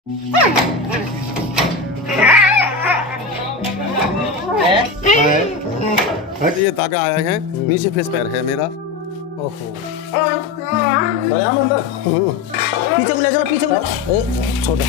हट ये तागा आया है, नीचे फेस पैर है मेरा। ओहो पीछे को ले चलो, पीछे को छोटा।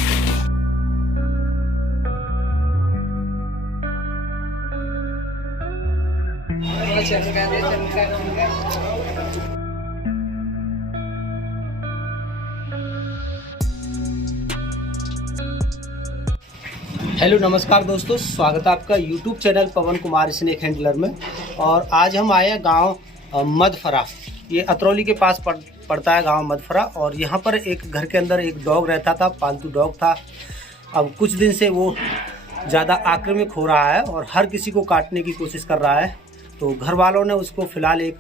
हेलो नमस्कार दोस्तों, स्वागत है आपका YouTube चैनल पवन कुमार स्नेक हैंडलर में। और आज हम आए हैं गांव मधफरा। ये अतरौली के पास पड़ता है गांव मधफरा। और यहाँ पर एक घर के अंदर एक डॉग रहता था, पालतू डॉग था। अब कुछ दिन से वो ज़्यादा आक्रामक हो रहा है और हर किसी को काटने की कोशिश कर रहा है। तो घर वालों ने उसको फ़िलहाल एक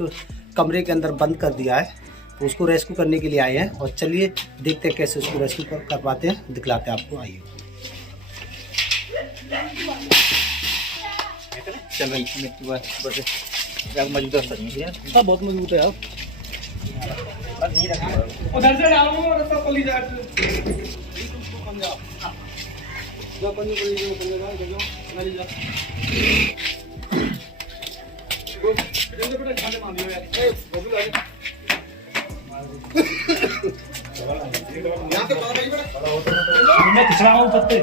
कमरे के अंदर बंद कर दिया है। तो उसको रेस्क्यू करने के लिए आए हैं और चलिए देखते हैं कैसे उसको रेस्क्यू कर पाते हैं, दिखलाते हैं आपको। आइए चल भाई बहुत मजबूत है यार। उधर से डालूंगा और सब पली जा मैं खिंचवा हूँ पत्ते।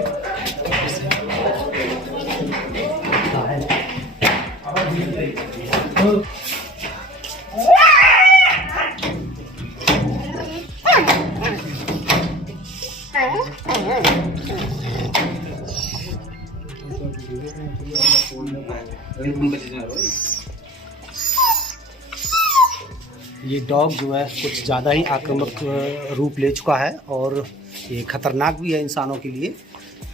ये डॉग जो है कुछ ज़्यादा ही आक्रामक रूप ले चुका है और ये ख़तरनाक भी है इंसानों के लिए।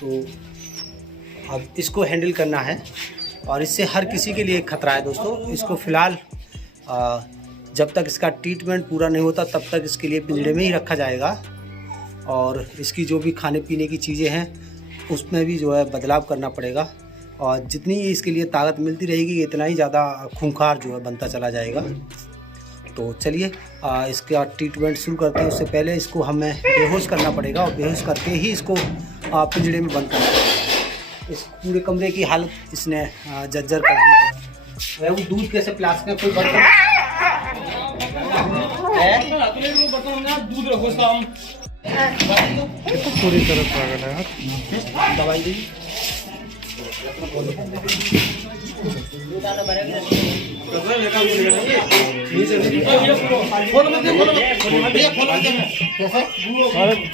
तो अब इसको हैंडल करना है और इससे हर किसी के लिए खतरा है दोस्तों। इसको फ़िलहाल जब तक इसका ट्रीटमेंट पूरा नहीं होता तब तक इसके लिए पिंजरे में ही रखा जाएगा। और इसकी जो भी खाने पीने की चीज़ें हैं उसमें भी जो है बदलाव करना पड़ेगा। और जितनी इसके लिए ताकत मिलती रहेगी इतना ही ज़्यादा खूंखार जो है बनता चला जाएगा। तो चलिए इसका ट्रीटमेंट शुरू करते हैं। उससे पहले इसको हमें बेहोश करना पड़ेगा और बेहोश करके ही इसको पिंजरे में बंद करना पड़ेगा। इस पूरे कमरे की हालत इसने जर्जर कर दी है। वो दूध कैसे प्लास्टिक में कोई बर्तन दूध रखो शाम तो पूरी तरह पागल है यार। दवाई दी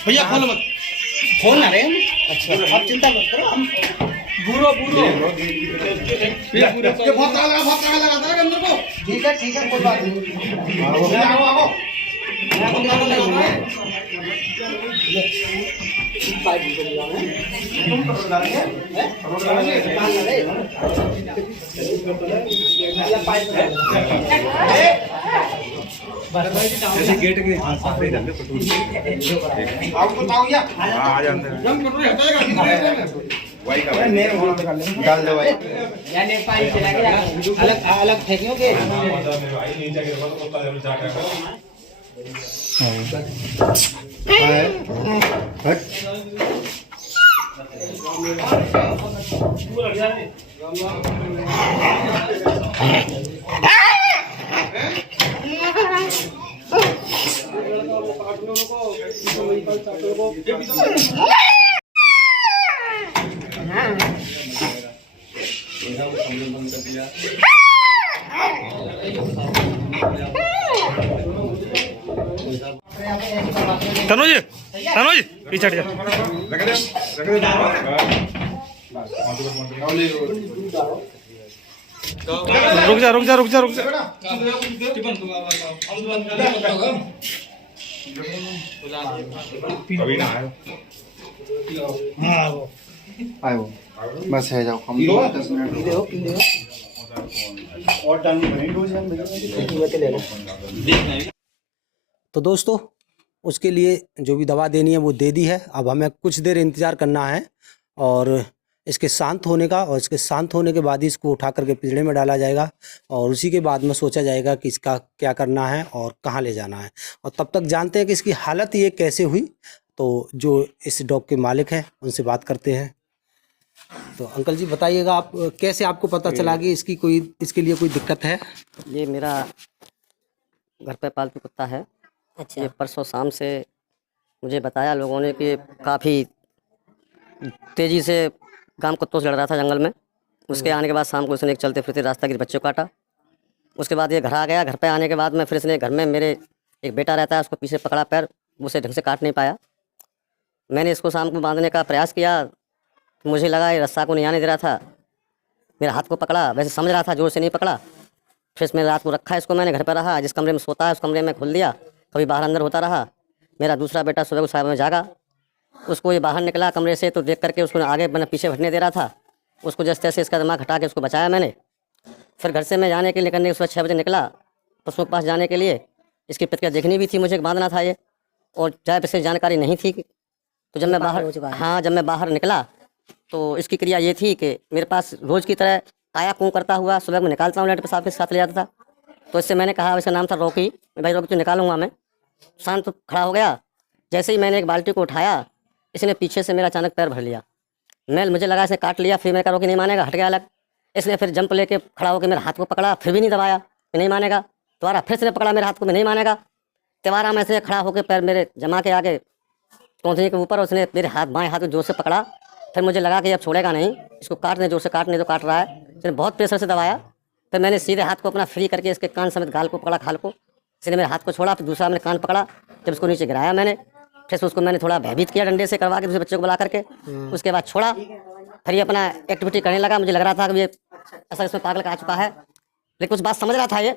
भैया खोलो मत, खोल ना रहे हम। अच्छा आप चिंता मत करो, हम बूढ़ो बहुत काला लगाता है अंदर को। ठीक है कोई बात नहीं। गेट के डाल दो भाई। अलग फेंकोगे। हट तनुज पीछे हट जा। रुक जा। आयो बस है जाओ हम 10 मिनट और टाइम नहीं। तो दोस्तों उसके लिए जो भी दवा देनी है वो दे दी है। अब हमें कुछ देर इंतज़ार करना है और इसके शांत होने का, और इसके शांत होने के बाद ही इसको उठा करके पिंजरे में डाला जाएगा और उसी के बाद में सोचा जाएगा कि इसका क्या करना है और कहाँ ले जाना है। और तब तक जानते हैं कि इसकी हालत ये कैसे हुई। तो जो इस डॉग के मालिक हैं उनसे बात करते हैं। तो अंकल जी बताइएगा, आप कैसे आपको पता चला कि इसके लिए कोई दिक्कत है? ये मेरा घर पे पालतू कुत्ता है। अच्छा। ये परसों शाम से मुझे बताया लोगों ने कि काफ़ी तेज़ी से गांव कुत्तों से लड़ रहा था जंगल में। उसके आने के बाद शाम को उसने एक चलते फिरते रास्ता के बच्चे को काटा। उसके बाद ये घर आ गया। घर पे आने के बाद में फिर इसने घर में मेरे एक बेटा रहता है, उसको पीछे पकड़ा पैर, उसे ढंग से काट नहीं पाया। मैंने इसको शाम को बांधने का प्रयास किया, मुझे लगा ये रस्सा को नहीं आने दे रहा था, मेरे हाथ को पकड़ा, वैसे समझ रहा था जोर से नहीं पकड़ा। फिर इसमें रात को रखा इसको मैंने घर पर रहा, जिस कमरे में सोता है उस कमरे में खोल दिया, कभी बाहर अंदर होता रहा। मेरा दूसरा बेटा सुबह को साहब में जागा, उसको ये बाहर निकला कमरे से तो देख करके उसको आगे मैंने पीछे हटने दे रहा था। उसको जैसे तैसे इसका दिमाग हटा के उसको बचाया मैंने। फिर घर से मैं जाने के लिए निकलने सुबह 6 बजे निकला पशुओं के पास जाने के लिए। इसकी प्रतिक्रिया देखनी भी थी, मुझे बांधना था ये, और ज़्यादा विशेष जानकारी नहीं थी। तो जब मैं बाहर निकला तो इसकी क्रिया ये थी कि मेरे पास रोज़ की तरह काया कूँ करता हुआ सुबह मैं निकालता हूँ, लेट पेशाब के साथ ले जाता था। तो इससे मैंने कहा, इसका नाम था रॉकी, भाई रॉकी तो निकालूंगा मैं। शांत तो खड़ा हो गया। जैसे ही मैंने एक बाल्टी को उठाया, इसने पीछे से मेरा अचानक पैर भर लिया। मुझे लगा इसने काट लिया। फिर मैंने कहा रॉकी नहीं मानेगा, हट गया अलग। इसने फिर जंप लेके खड़ा होकर मेरे हाथ को पकड़ा, फिर भी नहीं दबाया कि नहीं मानेगा। दोबारा फिर से पकड़ा मेरे हाथ को, मैं नहीं मानेगा। तिवारा में से खड़ा होकर पैर मेरे जमा के आगे पहुँचने के ऊपर उसने मेरे बाएं हाथ को जोर से पकड़ा। फिर मुझे लगा कि अब छोड़ेगा नहीं, इसको काटने जोर से काटने तो काट रहा है। इसने बहुत प्रेशर से दबाया। फिर मैंने सीधे हाथ को अपना फ्री करके इसके कान समेत गाल को पकड़ा, खाल को। इसने मेरे हाथ को छोड़ा, फिर दूसरा मैंने कान पकड़ा। जब उसको नीचे गिराया मैंने, फिर उसको मैंने थोड़ा भयभीत किया डंडे से करवा के, दूसरे बच्चे को बुला करके। उसके बाद छोड़ा, फिर ये अपना एक्टिविटी करने लगा। मुझे लग रहा था कि ये असर इसमें पागल का आ चुका है, लेकिन कुछ बात समझ रहा था ये।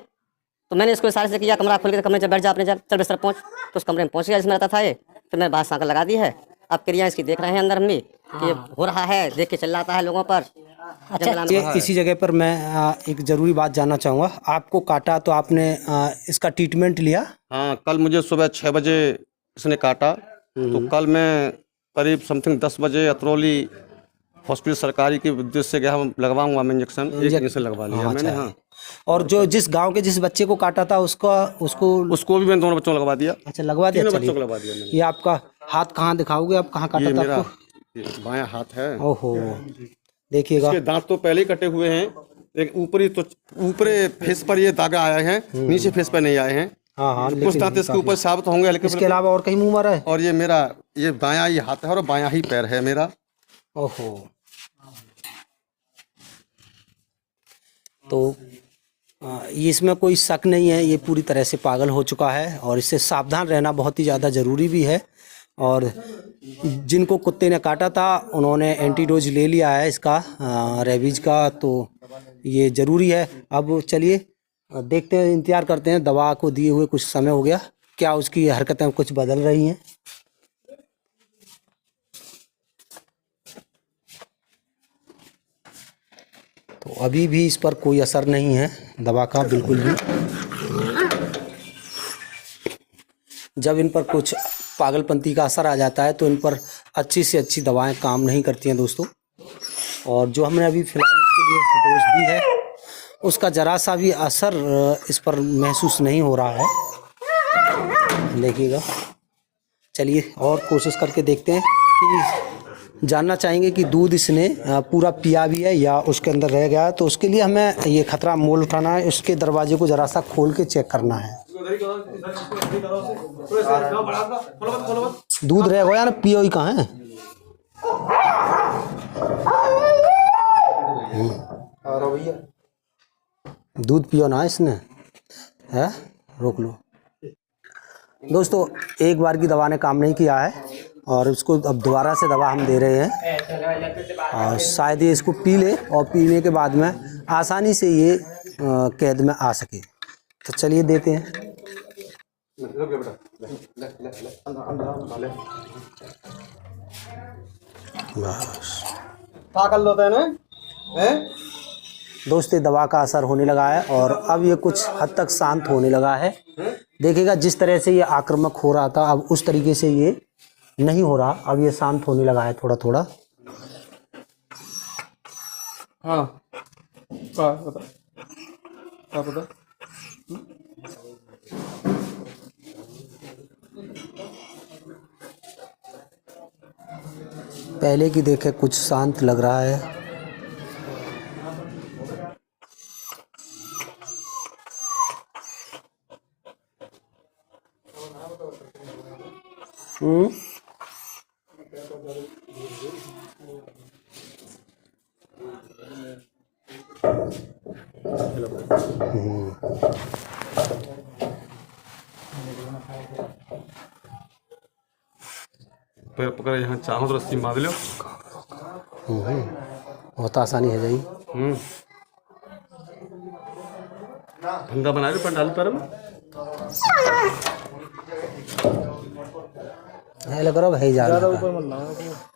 तो मैंने इसको इशारे से किया कमरा खोल के, कमरे से बैठ जा, अपने चल बिस्तर पहुँच। तो उस कमरे में पहुँच गया जिसमें रहता था ये। फिर मैंने बात सांकल लगा दी है। अब क्रिया इसकी देख रहे हैं अंदर हम भी कि हो रहा है, देख के चल आता है लोगों पर। अच्छा, इसी जगह पर मैं एक ज़रूरी बात जानना चाहूँगा। आपको काटा तो आपने इसका ट्रीटमेंट लिया? हाँ, कल मुझे सुबह 6 बजे इसने काटा। तो कल मैं करीब समथिंग 10 बजे अतरौली हॉस्पिटल सरकारी की विद्युत से गया, हम लगवाऊंगा मैं इंजेक्शन। एक इंजेक्शन लगवा लिया मैंने। हाँ, और जो जिस गांव के जिस बच्चे को काटा था उसको भी मैंने दोनों बच्चों को लगवा दिया। अच्छा, लगवा दिया। तीनों बच्चों को लगवा दिया मैंने। ये आपका हाथ कहाँ दिखाओगे आप, कहाँ काटा ये था मेरा आपको? बायां हाथ है। ओहो, देखिएगा। इसके दांत तो पहले ही कटे हुए हैं, एक ऊपरी फेस पर ये दागा आए हैं, नीचे फेस पर नहीं आए हैं। हाँ, कुछ दांत इसके ऊपर साबित होंगे, लेकिन इसके अलावा और कहीं मुंह मारा है? और ये मेरा ये बायां ही हाथ है और बायां ही पैर है मेरा। ओहो, तो इसमें कोई शक नहीं है, ये पूरी तरह से पागल हो चुका है और इससे सावधान रहना बहुत ही ज़्यादा ज़रूरी भी है। और जिनको कुत्ते ने काटा था उन्होंने एंटीडोज ले लिया है इसका, रेबीज का, तो ये ज़रूरी है। अब चलिए देखते हैं, इंतज़ार करते हैं। दवा को दिए हुए कुछ समय हो गया, क्या उसकी हरकतें कुछ बदल रही हैं? तो अभी भी इस पर कोई असर नहीं है दवा का, बिल्कुल भी। जब इन पर कुछ पागलपंती का असर आ जाता है तो इन पर अच्छी से अच्छी दवाएं काम नहीं करती हैं दोस्तों। और जो हमने अभी फ़िलहाल इसके लिए डोज दी है उसका ज़रा सा भी असर इस पर महसूस नहीं हो रहा है, देखिएगा। चलिए और कोशिश करके देखते हैं कि जानना चाहेंगे कि दूध इसने पूरा पिया भी है या उसके अंदर रह गया है। तो उसके लिए हमें ये खतरा मोल उठाना है, उसके दरवाजे को ज़रा सा खोल के चेक करना है। दूध रह गया ना, पियो ही कहाँ है? दूध पियो ना इसने, है? रोक लो दोस्तों। एक बार की दवा ने काम नहीं किया है और इसको अब दोबारा से दवा हम दे रहे हैं और शायद ये इसको पी ले और पीने के बाद में आसानी से ये कैद में आ सके। तो चलिए देते हैं। बस पागल होता है ना, दोस्तों, दवा का असर होने लगा है और अब ये कुछ हद तक शांत होने लगा है। देखिएगा, जिस तरह से ये आक्रामक हो रहा था अब उस तरीके से ये नहीं हो रहा, अब ये शांत होने लगा है थोड़ा थोड़ा। हाँ, क्या पता। पहले की देखे कुछ शांत लग रहा है। पैर पकड़ यहाँ चाहो तो रस्सी बांध लो। बहुत आसानी है जाई। फंदा बना लो पर डाल पैर में। है लग रहा है जा ज़्यादा ऊपर मत लाओ,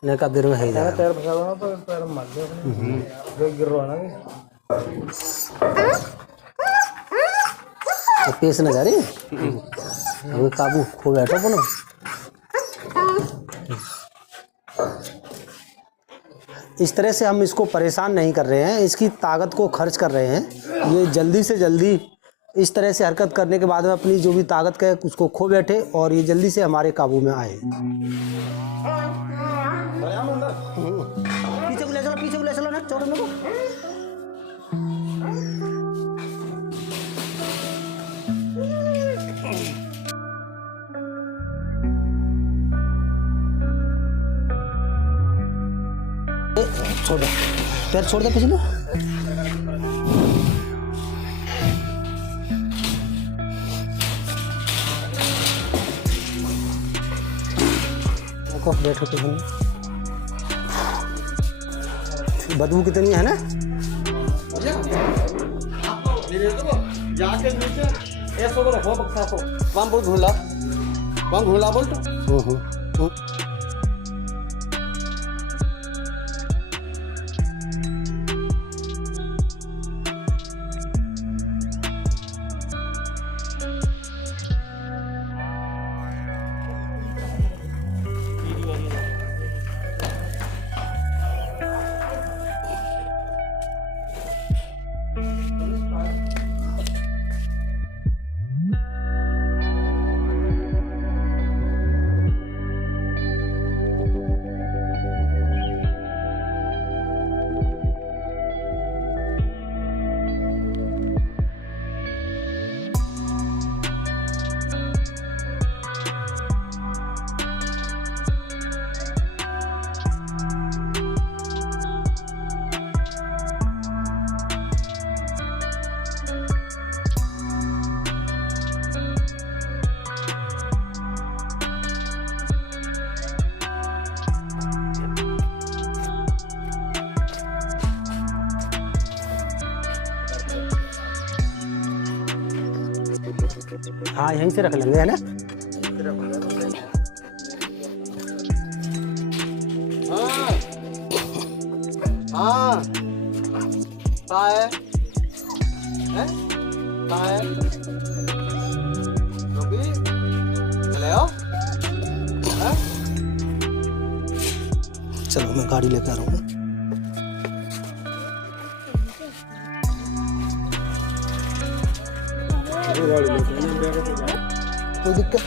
नहीं का देर में है जा पैर फंसा हुआ तो पैर में मार दो, जो गिर रहा है ना। तो पेश न जा रही अभी काबू खो बैठो अपना। इस तरह से हम इसको परेशान नहीं कर रहे हैं, इसकी ताकत को खर्च कर रहे हैं। ये जल्दी से जल्दी इस तरह से हरकत करने के बाद में अपनी जो भी ताकत है उसको खो बैठे और ये जल्दी से हमारे काबू में आए। पीछे को ले चलो ना छोड़ को। छोड़ दे, पैर छोड़ दे पीछे ना। बैठो तो बदबू कितनी है ना। जाके नीचे ऐसा करो हो बक्सा को वहां बोल घुला बोल तो। हाँ यहीं से रख लेंगे है ना। हाँ कहाँ है? कहाँ है? रोबी चले आओ। चलो मैं गाड़ी लेकर आ रहा हूँ। कोई दिक्कत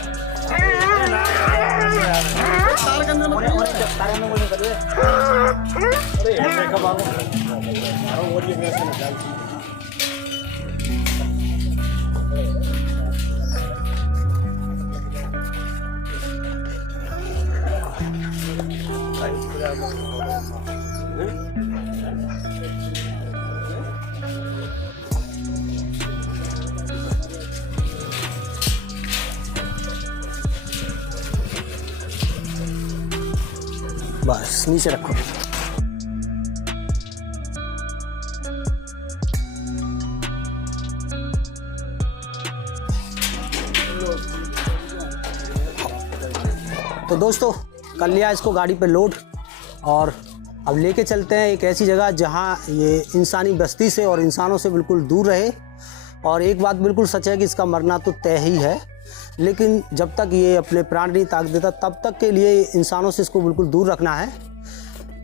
बस नीचे रखो। तो दोस्तों कर लिया इसको गाड़ी पे लोड और अब लेके चलते हैं एक ऐसी जगह जहां ये इंसानी बस्ती से और इंसानों से बिल्कुल दूर रहे। और एक बात बिल्कुल सच है कि इसका मरना तो तय ही है, लेकिन जब तक ये अपने प्राण नहीं त्याग देता तब तक के लिए इंसानों से इसको बिल्कुल दूर रखना है।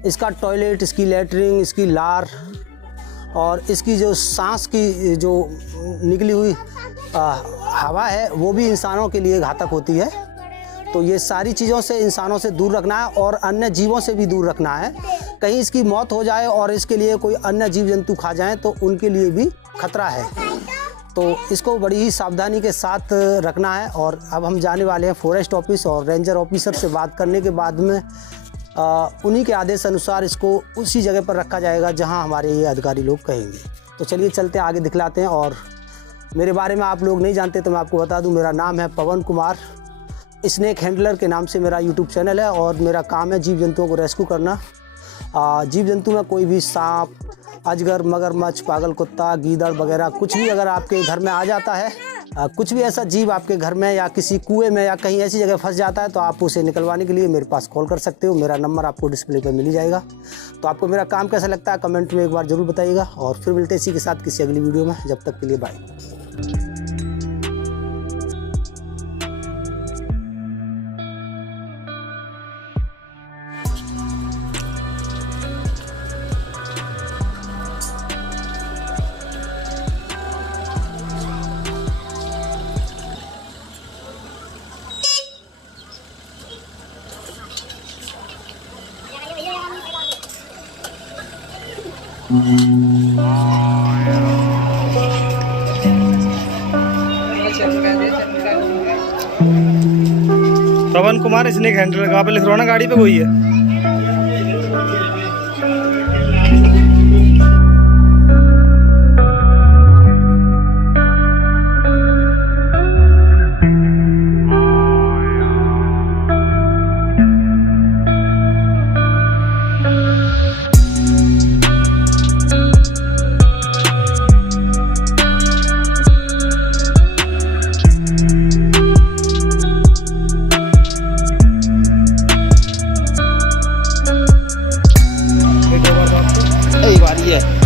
इसका टॉयलेट, इसकी लैट्रिन, इसकी लार और इसकी जो सांस की जो निकली हुई हवा है वो भी इंसानों के लिए घातक होती है। तो ये सारी चीज़ों से इंसानों से दूर रखना है और अन्य जीवों से भी दूर रखना है। कहीं इसकी मौत हो जाए और इसके लिए कोई अन्य जीव जंतु खा जाएं तो उनके लिए भी खतरा है। तो इसको बड़ी ही सावधानी के साथ रखना है। और अब हम जाने वाले हैं फॉरेस्ट ऑफिस और रेंजर ऑफिसर से बात करने के बाद में उन्हीं के आदेश अनुसार इसको उसी जगह पर रखा जाएगा जहां हमारे ये अधिकारी लोग कहेंगे। तो चलिए चलते आगे दिखलाते हैं। और मेरे बारे में आप लोग नहीं जानते तो मैं आपको बता दूं, मेरा नाम है पवन कुमार। स्नेक हैंडलर के नाम से मेरा यूट्यूब चैनल है और मेरा काम है जीव जंतुओं को रेस्क्यू करना। जीव जंतु में कोई भी सांप, अजगर, मगरमच्छ, पागल कुत्ता, गीदड़ वगैरह कुछ भी अगर आपके घर में आ जाता है, कुछ भी ऐसा जीव आपके घर में या किसी कुएं में या कहीं ऐसी जगह फंस जाता है तो आप उसे निकलवाने के लिए मेरे पास कॉल कर सकते हो। मेरा नंबर आपको डिस्प्ले पर मिल ही जाएगा। तो आपको मेरा काम कैसा लगता है कमेंट में एक बार ज़रूर बताइएगा। और फिर मिलते हैं इसी के साथ किसी अगली वीडियो में। जब तक के लिए बाय। पवन कुमार स्नेक हैंडलर कहाँ पे लिख रहा हो ना, गाड़ी पे कोई है। यही बात है।